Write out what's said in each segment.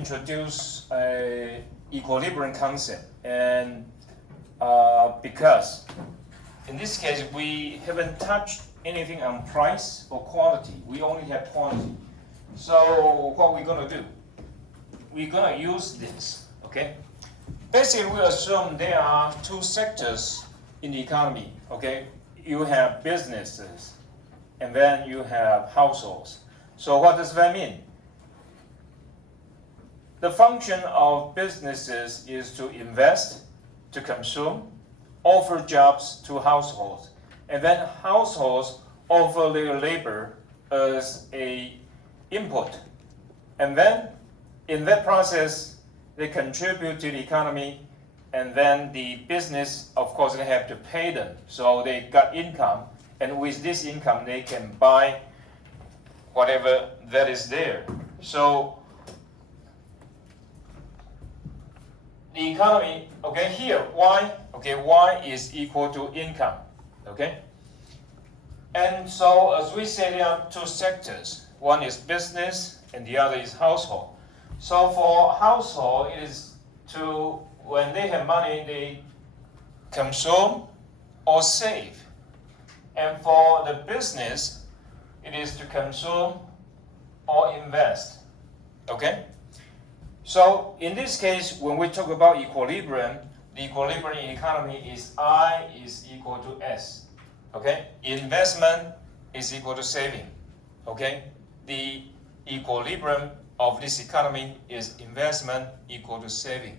introduce a equilibrium concept, and because in this case we haven't touched anything on price or quality, we only have quantity. So what we're going to do, we're going to use this, okay? Basically, we assume there are two sectors in the economy, okay? You have businesses, and then you have households. So what does that mean? The function of businesses is to invest, to consume, offer jobs to households, and then households offer their labor as a input. And then in that process, they contribute to the economy, and then the business, of course, they have to pay them. So they got income, and with this income, they can buy whatever that is there. So the economy, okay, here, Y, okay, Y is equal to income, okay? And so, as we say, there are two sectors. One is business, and the other is household. So for household, it is to, when they have money, they consume or save. And for the business, it is to consume or invest, okay? So in this case, when we talk about equilibrium, the equilibrium in economy is I is equal to S, okay? Investment is equal to saving, okay? The equilibrium of this economy is investment equal to saving.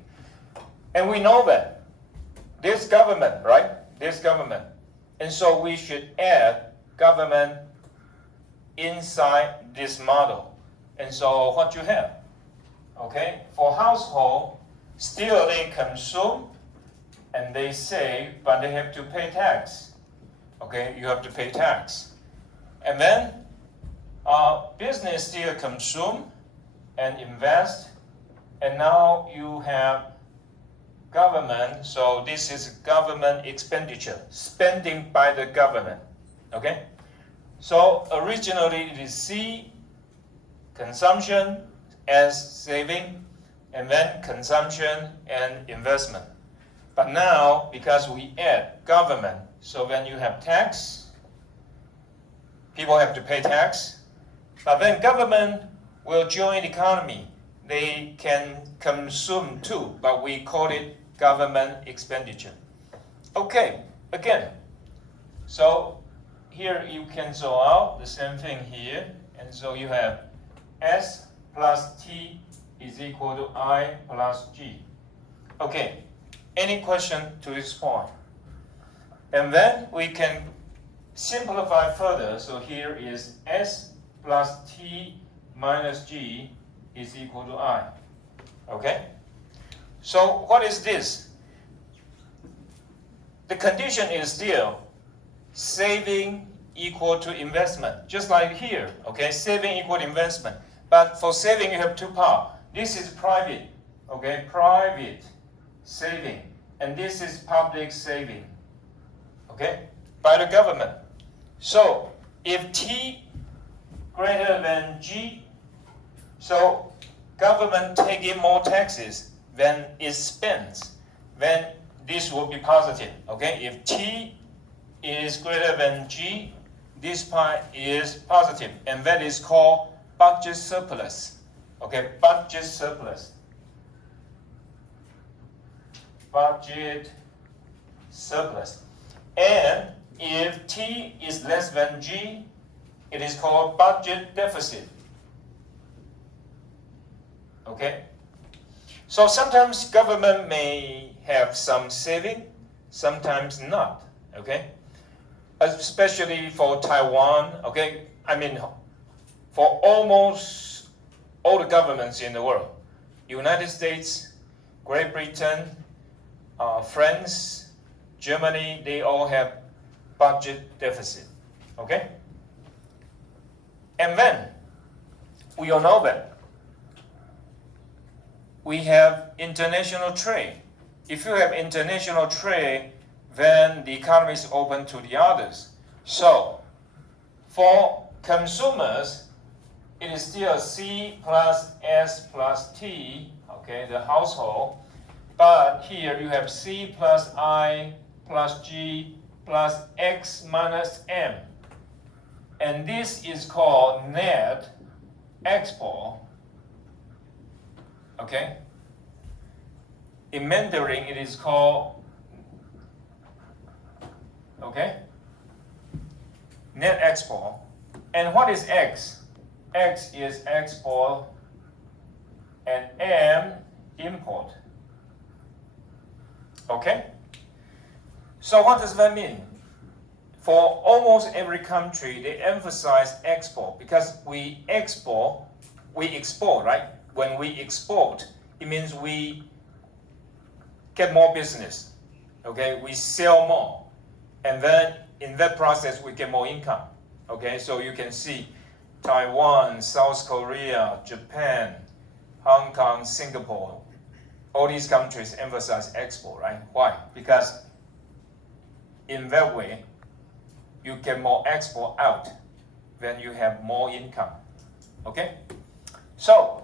And we know that there's government, right? There's government. And so we should add government inside this model. And so what you have, okay? For household, still they consume and they save, but they have to pay tax. Okay, you have to pay tax. And then business still consume and invest, and now you have government, so this is government expenditure, spending by the government, okay? So originally it is C, consumption, S, saving, and then consumption and investment. But now, because we add government, so when you have tax, people have to pay tax, but then government will join the economy. They can consume too, but we call it government expenditure. Okay, again, so here you cancel out the same thing here, and so you have S plus T is equal to I plus G. Okay, any question to this point? And then we can simplify further, so here is S plus T minus G is equal to I. Okay? So what is this? The condition is still saving equal to investment, just like here, okay? Saving equal to investment. But for saving, you have two parts. This is private, okay? Private saving. And this is public saving, okay? By the government. So if T greater than G, so government take in more taxes than it spends, then this will be positive, okay? If T is greater than G, this part is positive, and that is called budget surplus, okay? Budget surplus. Budget surplus. And if T is less than G, it is called budget deficit. Okay? So sometimes government may have some saving, sometimes not. Okay? Especially for Taiwan, okay? I mean, for almost all the governments in the world, United States, Great Britain, France, Germany, they all have budget deficit, okay? And then, we all know that we have international trade. If you have international trade, then the economy is open to the others. So, for consumers, it is still C plus S plus T, okay, the household. But here you have C plus I plus G plus X minus M. And this is called net export. Okay? In Mandarin, it is called, okay, net export. And what is X? X is export and M import. Okay? So what does that mean? For almost every country, they emphasize export because we export, right? When we export, it means we get more business, okay? We sell more, and then in that process, we get more income, okay? So you can see Taiwan, South Korea, Japan, Hong Kong, Singapore, all these countries emphasize export, right? Why? Because in that way, you get more export out, then you have more income, okay? So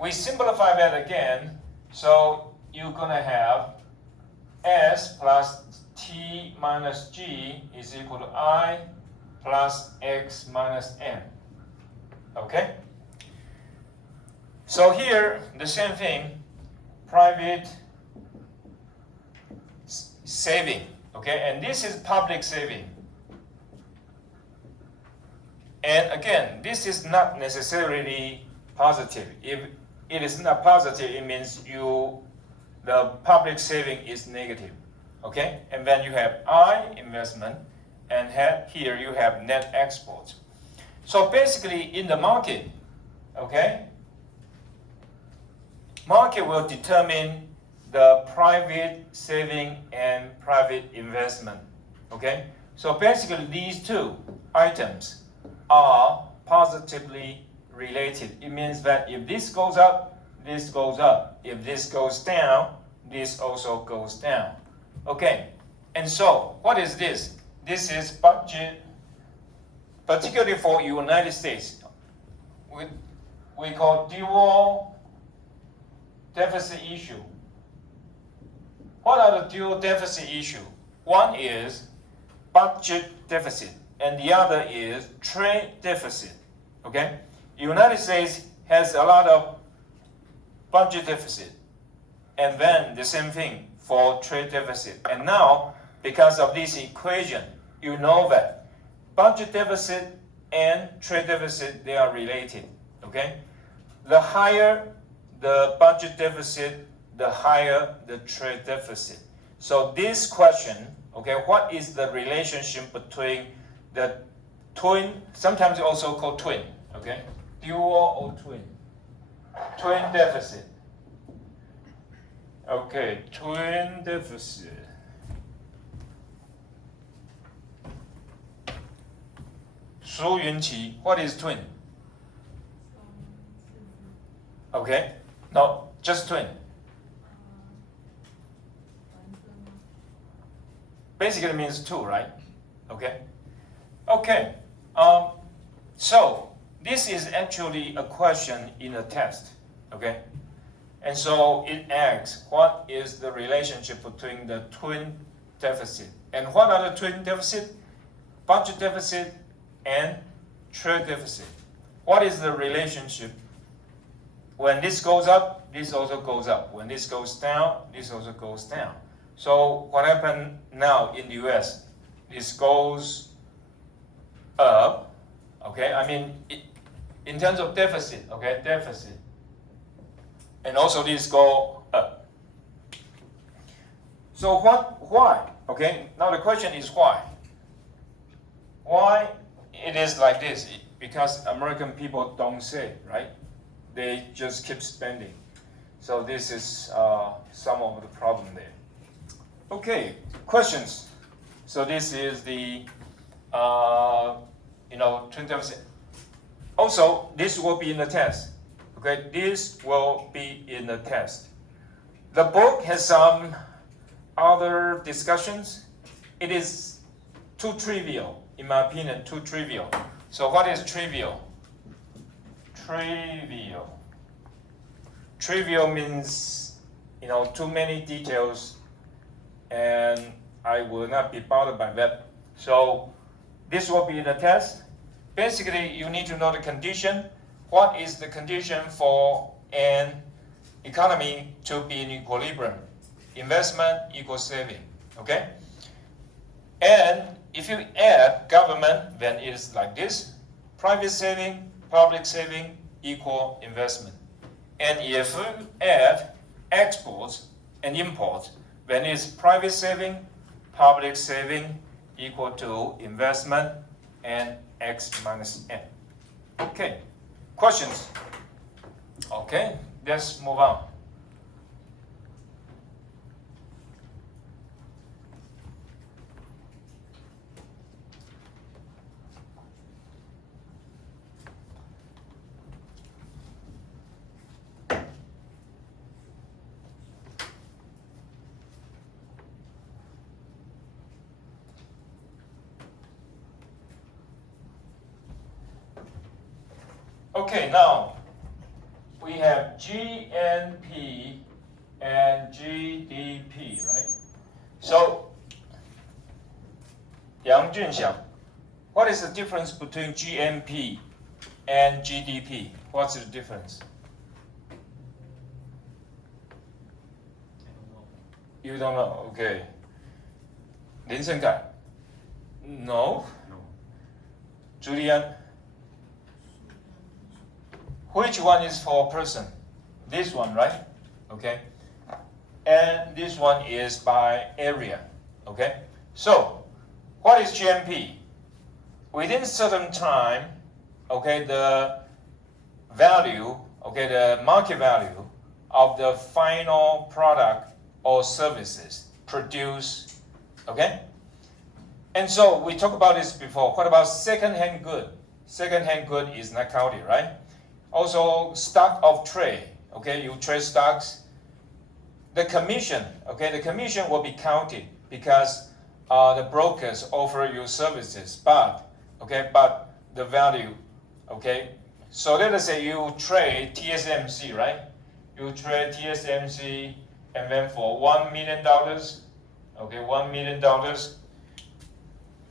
we simplify that again. So you're gonna have S plus T minus G is equal to I plus X minus M, okay? So here, the same thing, private saving, okay? And this is public saving. And again, this is not necessarily positive. If it is not positive, it means the public saving is negative, okay? And then you have I, investment, and here you have net export. So basically in the market, okay, market will determine the private saving and private investment, okay? So basically these two items are positively related. It means that if this goes up, this goes up. If this goes down, this also goes down. Okay, and so what is this? This is budget, particularly for United States. We call dual deficit issue. What are the dual deficit issue? One is budget deficit, and the other is trade deficit. Okay, United States has a lot of budget deficit, and then the same thing for trade deficit. And now, because of this equation, you know that budget deficit and trade deficit, they are related. Okay, the higher the budget deficit, the higher the trade deficit. So this question, okay, what is the relationship between the twin, sometimes also called twin, okay, dual or twin deficit. Okay, twin deficit. Su Yunqi, what is twin? Okay, no, just twin. Basically means two, right? Okay. Okay. So this is actually a question in a test. Okay. And so it asks, what is the relationship between the twin deficit? And what are the twin deficit? Budget deficit and trade deficit. What is the relationship? When this goes up, this also goes up. When this goes down, this also goes down. So what happened now in the US? This goes up, okay? I mean, in terms of deficit, okay, deficit. And also this go up. So why? Okay, now the question is why? Why it is like this? Because American people don't save, right? They just keep spending. So this is some of the problem there. Okay, questions. So this is the twin deficit. Also, this will be in the test. Okay, this will be in the test. The book has some other discussions. It is too trivial, in my opinion, too trivial. So what is trivial? trivial. Trivial means, too many details, and I will not be bothered by that. So this will be the test. Basically, you need to know the condition. What is the condition for an economy to be in equilibrium? Investment equals saving, okay? And if you add government, then it is like this. Private saving, public saving equal investment. And if you add exports and imports, then it's private saving, public saving equal to investment and X minus N. Okay, questions? Okay, let's move on. Okay, now we have GNP and GDP, right? So, Yang Junxiang, what is the difference between GNP and GDP? What's the difference? You don't know, okay. Lin Sengkai? No. Julian? Which one is for a person? This one, right? Okay. And this one is by area. Okay. So, what is GNP? Within certain time, okay, the value, okay, the market value of the final product or services produced, okay? And so we talked about this before. What about second-hand good? Second-hand good is not counted, right? Also, stock of trade, okay, you trade stocks. The commission, okay, the commission will be counted because the brokers offer you services, but the value, okay. So let us say you trade TSMC, right? You trade TSMC, and then for $1 million, okay, $1 million.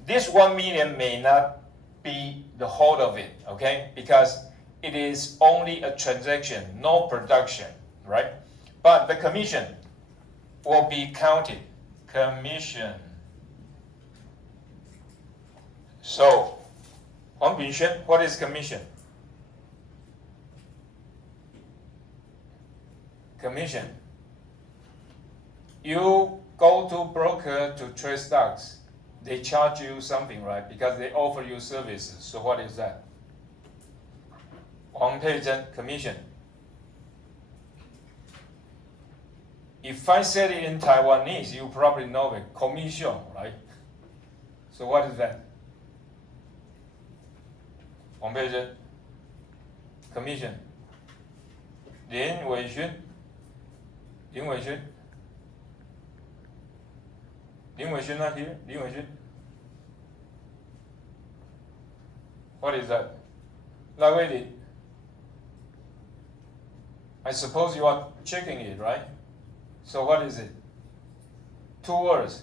This 1 million may not be the whole of it, okay, because it is only a transaction, no production, right? But the commission will be counted. Commission. So, Huang Bingxuan, what is commission? Commission. You go to broker to trade stocks. They charge you something, right? Because they offer you services. So what is that? Wang Peizhen, commission. If I said it in Taiwanese, you probably know it. Commission, right? So what is that? Wang Peizhen, commission. Lin Weixun, Lin Weixun. Lin Weixun not here? Lin Weixun. What is that? Lai Weili. I suppose you are checking it, right? So what is it? 2 words.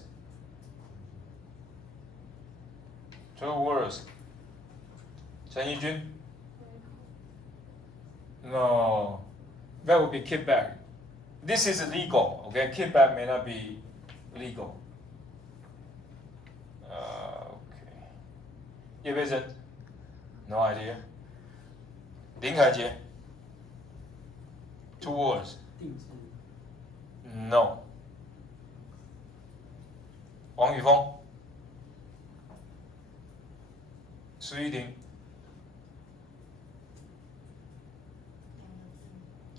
2 words. Chen Yijun? No. That would be kickback. This is legal, okay? Kickback may not be legal. Okay. Ye Beizhen? No idea. Lin Kaijie? 2 words. No. Wang Yufeng? Su Yiting?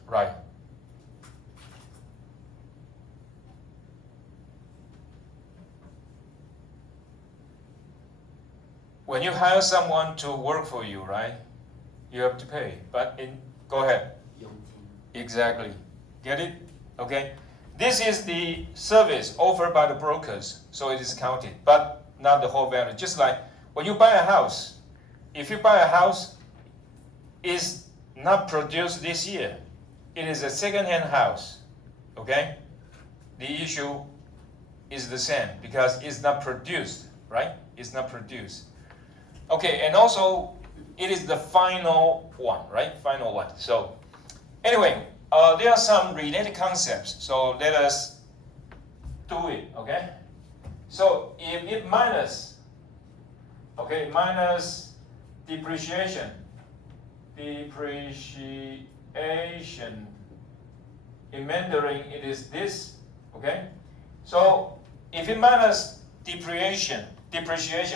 Right. When you hire someone to work for you, right? You have to pay. But go ahead. Exactly. Get it? Okay. This is the service offered by the brokers, so it is counted, but not the whole value. Just like when you buy a house, if you buy a house, is not produced this year. It is a second-hand house, okay? The issue is the same because it's not produced, right? It's not produced. Okay, and also it is the final one, right? Final one. So anyway, there are some related concepts. So let us do it, okay? So if it minus, okay, minus depreciation, in Mandarin it is this, okay? So if you minus depreciation,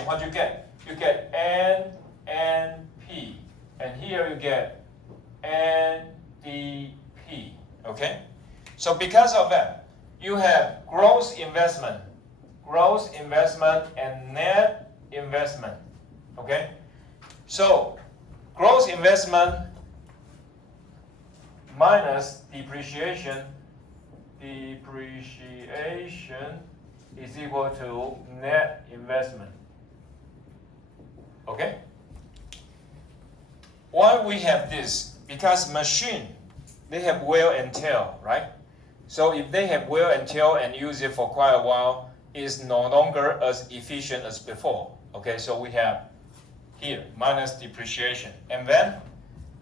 what you get? You get N and P, and here you get NDP, okay? So because of that, you have gross investment and net investment, okay? So gross investment minus depreciation is equal to net investment. Okay? Why we have this? Because machine, they have wear and tear, right? So if they have wear and tear and use it for quite a while, it's no longer as efficient as before. Okay, so we have here minus depreciation, and then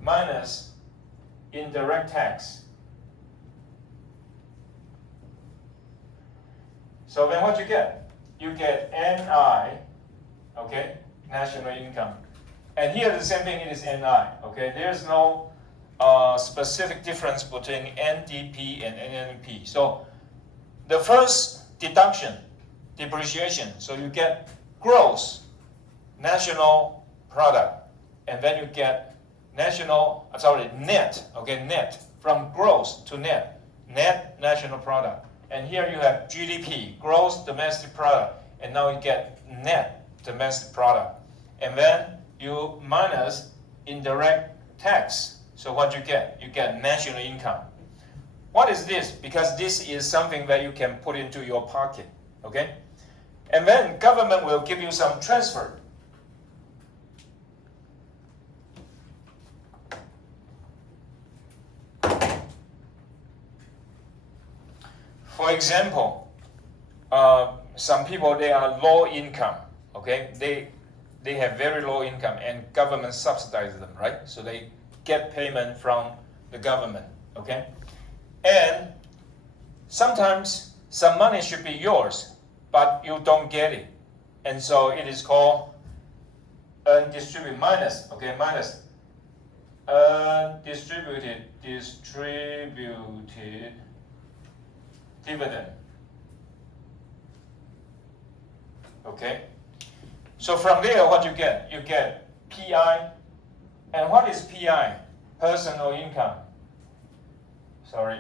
minus indirect tax. So then what you get? You get NI, okay, national income. And here the same thing, it is NI, okay? There's no specific difference between NDP and NNP. So the first deduction, depreciation, so you get gross national product, and then you get net, okay, net, from gross to net national product. And here you have GDP, gross domestic product, and now you get net domestic product. And then you minus indirect tax. So what you get? You get national income. What is this? Because this is something that you can put into your pocket, okay? And then government will give you some transfer. For example, some people, they are low income, okay? They have very low income and government subsidizes them, right? So they get payment from the government, okay? And sometimes some money should be yours, but you don't get it. And so it is called undistributed minus, okay, minus undistributed dividend. Okay? So from there, what you get? You get PI. And what is PI? Personal income. Sorry.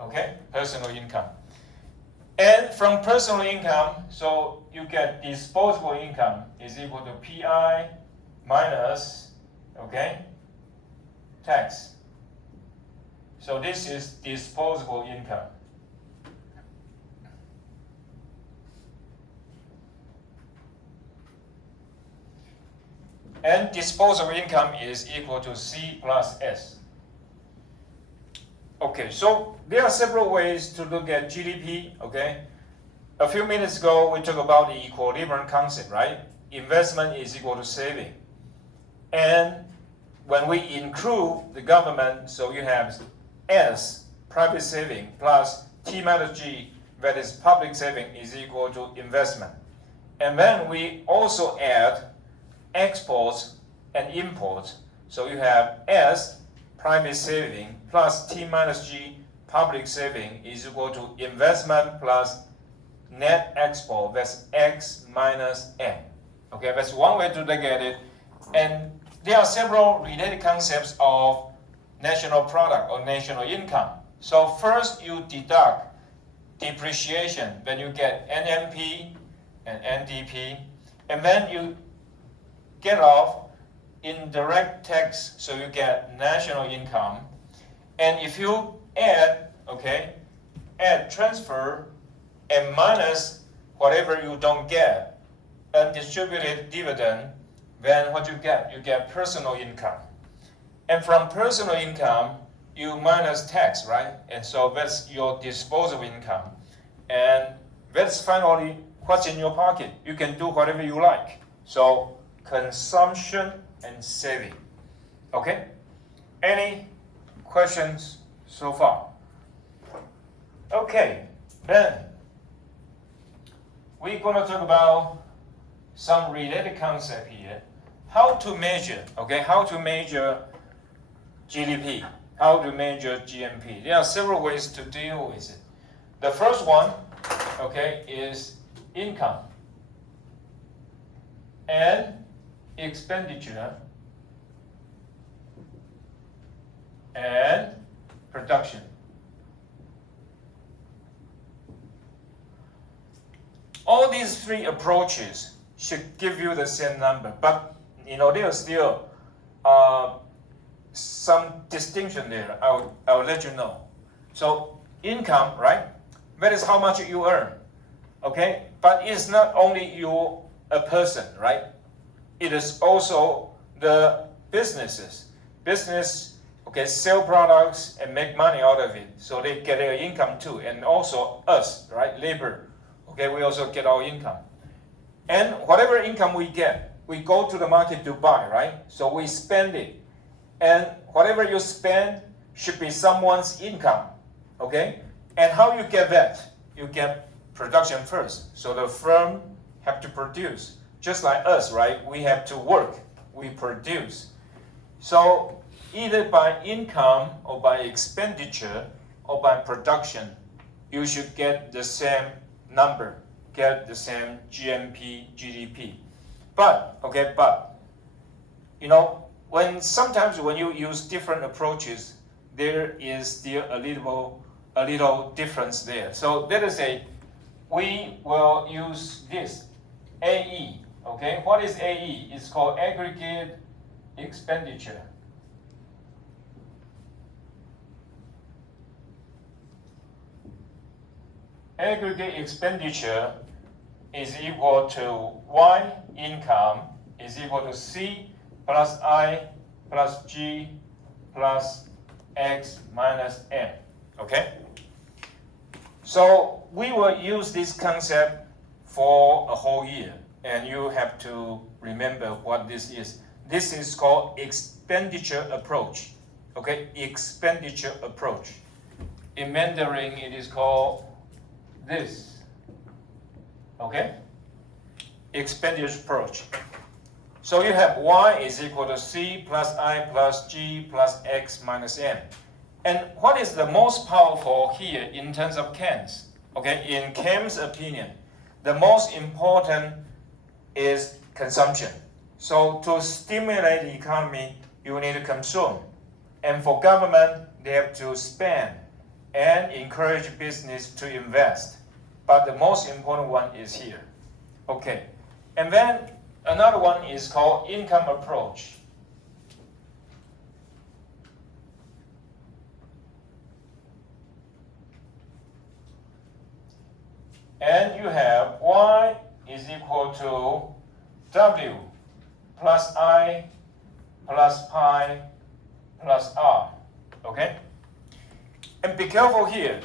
Okay? Personal income. And from personal income, so you get disposable income is equal to PI minus, okay, tax. So this is disposable income. And disposable income is equal to C plus S. Okay, so there are several ways to look at GDP, okay? A few minutes ago, we talked about the equilibrium concept, right? Investment is equal to saving. And when we include the government, so you have S, private saving, plus T minus G, that is public saving, is equal to investment. And then we also add exports and imports. So you have S, private saving, plus T minus G, public saving, is equal to investment plus net export, that's X minus M. Okay, that's one way to look at it. And there are several related concepts of national product or national income. So first you deduct depreciation, then you get NNP and NDP, and then you get off indirect tax, so you get national income. And if you add, okay, add transfer and minus whatever you don't get, undistributed dividend, then what you get? You get personal income. And from personal income, you minus tax, right? And so that's your disposable income. And that's finally what's in your pocket. You can do whatever you like. So consumption and saving. Okay? Any questions so far? Okay, then we're going to talk about some related concept here. How to measure, okay? How to measure GDP, how to measure GNP. There are several ways to deal with it. The first one, okay, is income and expenditure and production. All these three approaches should give you the same number, but there are still some distinction there. I'll let you know. So income, right? That is how much you earn, okay? But it's not only you, a person, right? It is also the businesses. Business, okay, sell products and make money out of it, so they get their income too. And also us, right? Labor, okay, we also get our income. And whatever income we get, we go to the market to buy, right? So we spend it. And whatever you spend should be someone's income, okay? And how you get that? You get production first. So the firm have to produce. Just like us, right? We have to work. We produce. So either by income or by expenditure or by production, you should get the same number, get the same GNP, GDP. But, okay, sometimes when you use different approaches, there is still a little difference there. So let us say we will use this AE. Okay, what is AE? It's called aggregate expenditure. Aggregate expenditure is equal to Y income is equal to C plus I plus G plus X minus M. Okay? So we will use this concept for a whole year, and you have to remember what this is. This is called expenditure approach. Okay? Expenditure approach. In Mandarin, it is called this. Okay? Expenditure approach. So you have Y is equal to C plus I plus G plus X minus M. And what is the most powerful here in terms of Keynes? Okay, in Keynes' opinion, the most important is consumption. So to stimulate the economy, you need to consume. And for government, they have to spend and encourage business to invest. But the most important one is here. Okay, and then another one is called income approach. And you have Y is equal to W plus I plus pi plus R. Okay? And be careful here,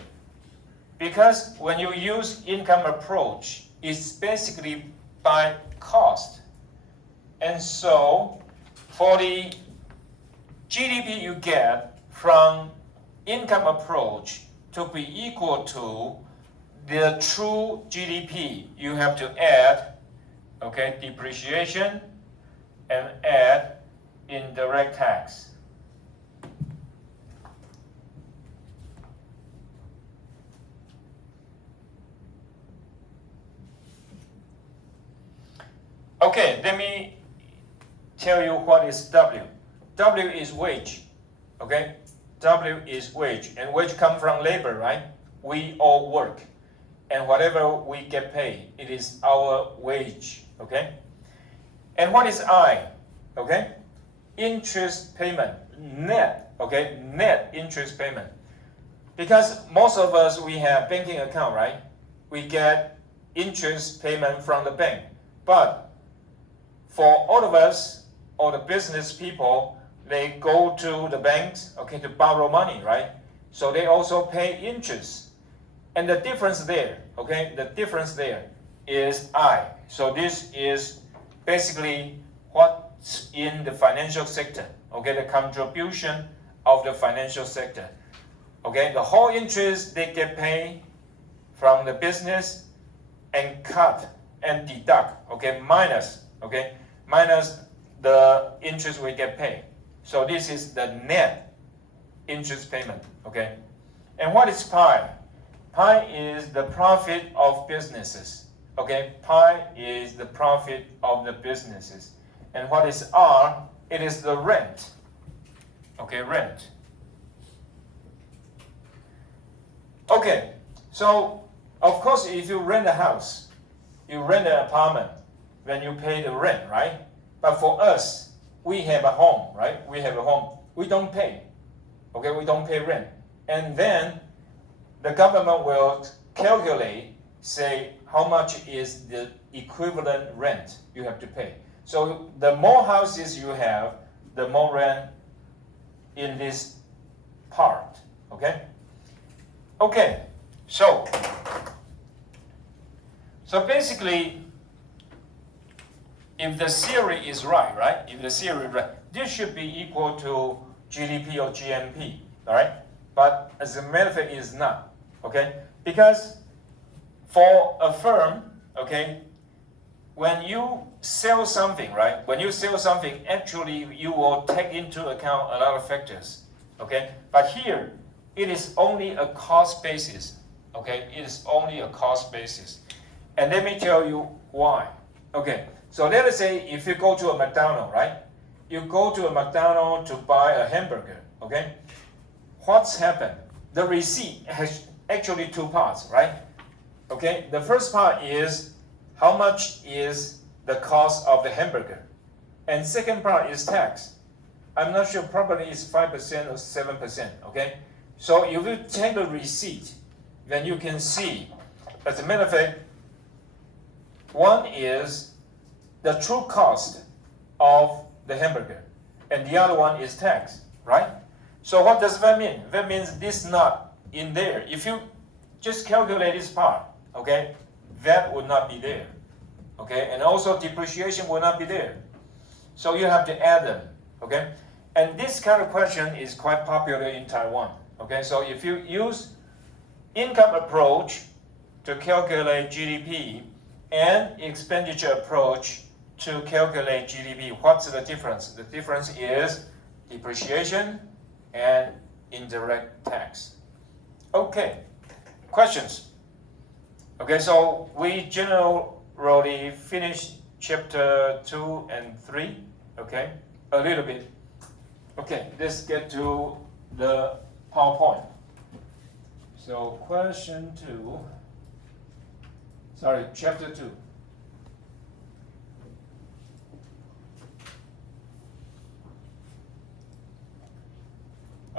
because when you use income approach, it's basically by cost. And so for the GDP you get from income approach to be equal to the true GDP, you have to add, okay, depreciation and add indirect tax. Okay, let me tell you what is W. W is wage, okay? W is wage, and wage comes from labor, right? We all work, and whatever we get paid, it is our wage, okay? And what is I, okay? Interest payment, net, okay? Net interest payment. Because most of us, we have banking account, right? We get interest payment from the bank. But for all of us, all the business people, they go to the banks, okay, to borrow money, right? So they also pay interest. And the difference there, okay, the difference there is I. So this is basically what's in the financial sector, okay, the contribution of the financial sector. Okay, the whole interest they get paid from the business and cut and deduct, okay, minus the interest we get paid. So this is the net interest payment, okay? And what is pi? Pi is the profit of businesses, okay? Pi is the profit of the businesses. And what is R? It is the rent, okay, rent. Okay, so of course if you rent a house, you rent an apartment, then you pay the rent, right? But for us, we have a home, right? We have a home. We don't pay, okay? We don't pay rent. And then the government will calculate, say, how much is the equivalent rent you have to pay. So the more houses you have, the more rent in this part, okay? Okay, so basically, if the theory is right? If the theory is right, this should be equal to GDP or GNP, all right? But as a matter of fact, it is not, okay? Because for a firm, okay, when you sell something, right? When you sell something, actually you will take into account a lot of factors, okay? But here, it is only a cost basis, okay? It is only a cost basis. And let me tell you why. Okay, so let us say if you go to a McDonald's, right? You go to a McDonald's to buy a hamburger, okay? What's happened? The receipt has actually two parts, right? Okay, the first part is how much is the cost of the hamburger. And second part is tax. I'm not sure, probably it's 5% or 7%, okay? So if you take the receipt, then you can see, as a matter of fact, one is the true cost of the hamburger, and the other one is tax, right? So what does that mean? That means this not in there. If you just calculate this part, okay, that would not be there, okay? And also depreciation will not be there. So you have to add them, okay? And this kind of question is quite popular in Taiwan. Okay, so if you use income approach to calculate GDP and expenditure approach to calculate GDP, what's the difference? The difference is depreciation and indirect tax. Okay, questions? Okay, so we generally finished chapter 2 and 3, okay, a little bit. Okay, let's get to the PowerPoint. So question 2, chapter 2.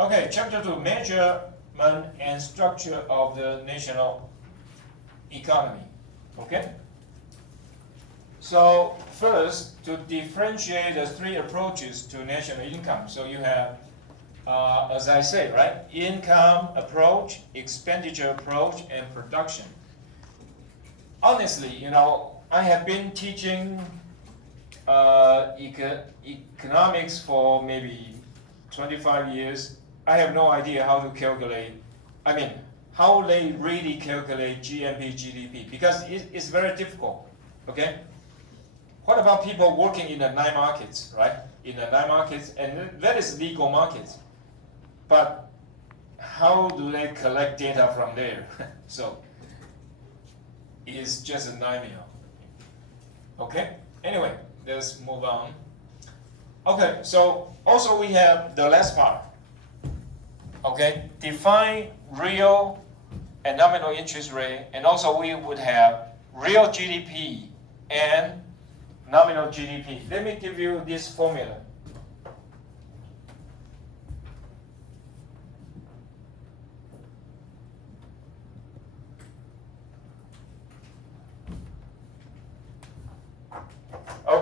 Okay, chapter 2, measurement and structure of the national economy. Okay? So first, to differentiate the three approaches to national income. So you have, as I said, right? Income approach, expenditure approach, and production. Honestly, you know, I have been teaching economics for maybe 25 years. I have no idea how to calculate, how they really calculate GNP, GDP, because it's very difficult, okay? What about people working in the night markets, right? In the night markets, and that is legal markets. But how do they collect data from there? So it's just a nightmare. Okay, anyway, let's move on. Okay, so also we have the last part. Okay, define real and nominal interest rate, and also we would have real GDP and nominal GDP. Let me give you this formula.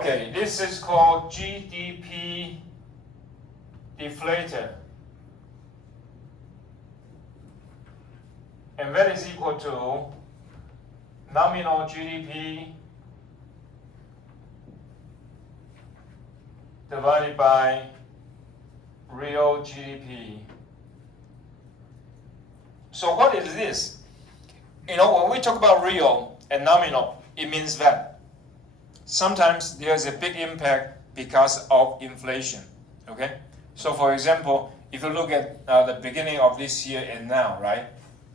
Okay, this is called GDP deflator. And that is equal to nominal GDP divided by real GDP. So what is this? You know, when we talk about real and nominal, it means that sometimes there's a big impact because of inflation, okay? So for example, if you look at the beginning of this year and now, right?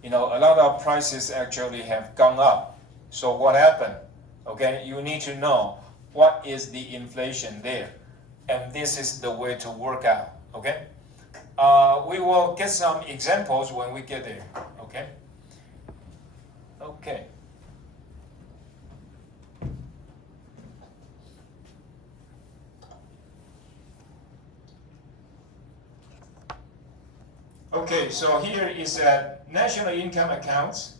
You know, a lot of prices actually have gone up. So what happened? Okay, you need to know what is the inflation there. And this is the way to work out, okay? We will get some examples when we get there, okay? Okay. Okay, so here is a national income accounts,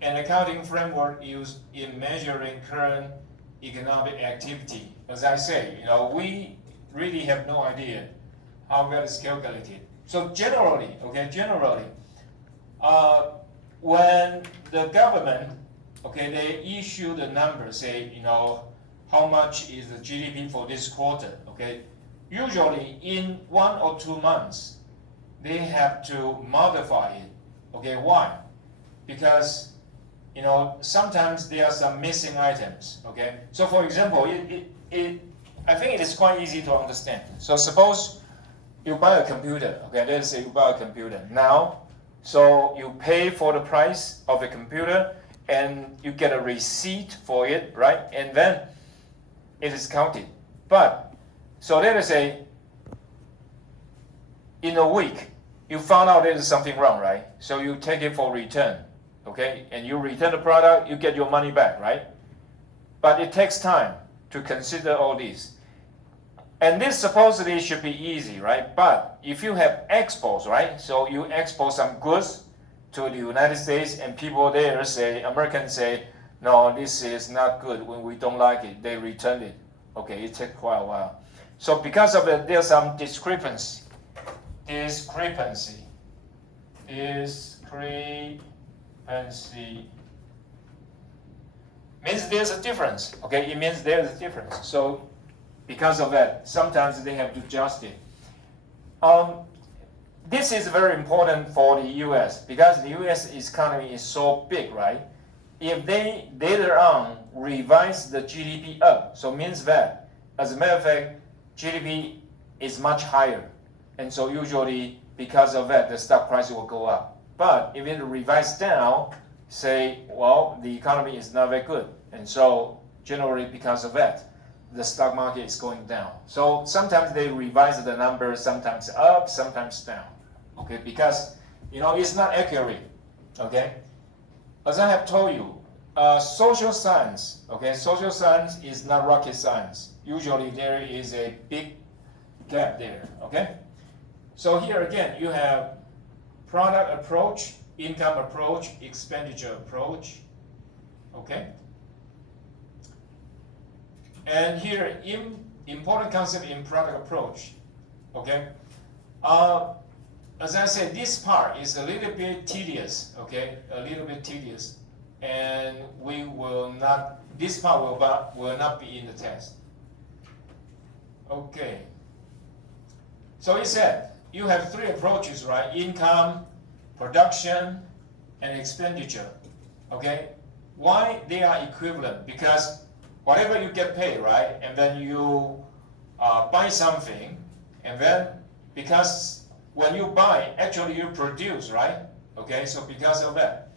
an accounting framework used in measuring current economic activity. As I say, you know, we really have no idea how that is calculated. So generally, okay, when the government, okay, they issue the number, say, you know, how much is the GDP for this quarter, okay? Usually in 1 or 2 months, they have to modify it. Okay, why? Because, you know, sometimes there are some missing items. Okay, so for example, I think it is quite easy to understand. So suppose you buy a computer. Okay, let's say you buy a computer now. So you pay for the price of the computer, and you get a receipt for it, right? And then it is counted. But so let us say in a week, you found out there's something wrong, right? So you take it for return, okay? And you return the product, you get your money back, right? But it takes time to consider all these. And this supposedly should be easy, right? But if you have exports, right? So you export some goods to the United States, and people there say, Americans say, no, this is not good. When we don't like it, they return it. Okay, it takes quite a while. So because of it, there's some discrepancy. Discrepancy means there's a difference. Okay, it means there's a difference. So because of that, sometimes they have to adjust it. This is very important for the U.S. because the U.S. economy is so big, right? If they later on revise the GDP up, so means that, as a matter of fact, GDP is much higher. And so usually, because of that, the stock price will go up. But if it revises down, say, well, the economy is not very good. And so generally because of that, the stock market is going down. So sometimes they revise the numbers, sometimes up, sometimes down. Okay, because, you know, it's not accurate. Okay? As I have told you, social science, okay, social science is not rocket science. Usually there is a big gap there, okay? So here again, you have product approach, income approach, expenditure approach, okay? And here, important concept in product approach, okay? As I said, this part is a little bit tedious, okay? A little bit tedious. And we will not, this part will not be in the test. Okay. So it said, you have 3 approaches, right? Income, production, and expenditure. Okay? Why they are equivalent? Because whatever you get paid, right? And then you buy something, and then because when you buy, actually you produce, right? Okay, so because of that,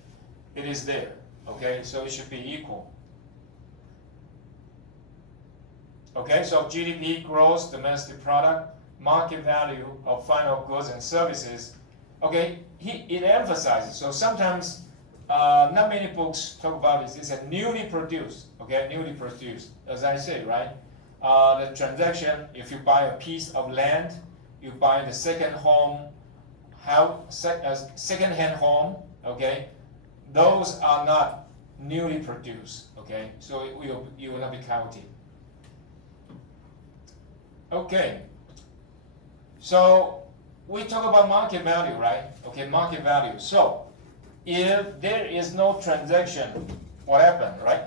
it is there. Okay, so it should be equal. Okay, so GDP, gross domestic product, market value of final goods and services. Okay, it emphasizes. So sometimes not many books talk about this. It's a newly produced. Okay, newly produced. As I say, right? The transaction. If you buy a piece of land, you buy the second home, second-hand home. Okay, those are not newly produced. Okay, so you will not be counted. Okay. So we talk about market value, right? Okay, market value. So if there is no transaction, what happened, right?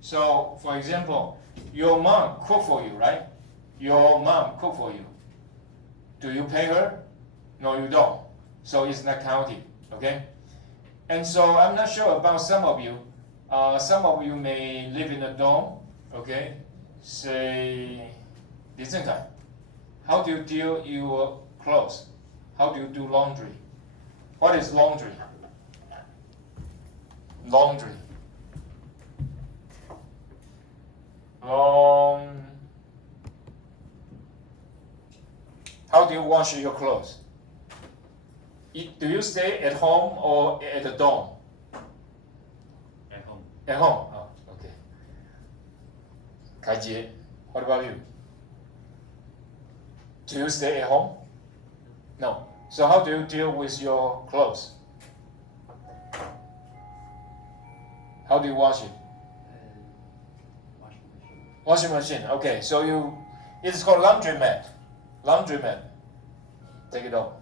So for example, your mom cook for you, right? Your mom cook for you. Do you pay her? No, you don't. So it's not counted, okay? And so I'm not sure about some of you. Some of you may live in a dorm, okay? Say, 李正凯, how do you deal your clothes? How do you do laundry? What is laundry? Laundry. How do you wash your clothes? Do you stay at home or at the dorm? At home. At home. Oh, okay. Kaijie, what about you? Do you stay at home? No. So how do you deal with your clothes? How do you wash it? Washing machine. Washing machine. Okay. So it's called laundromat. Laundromat. Take it off.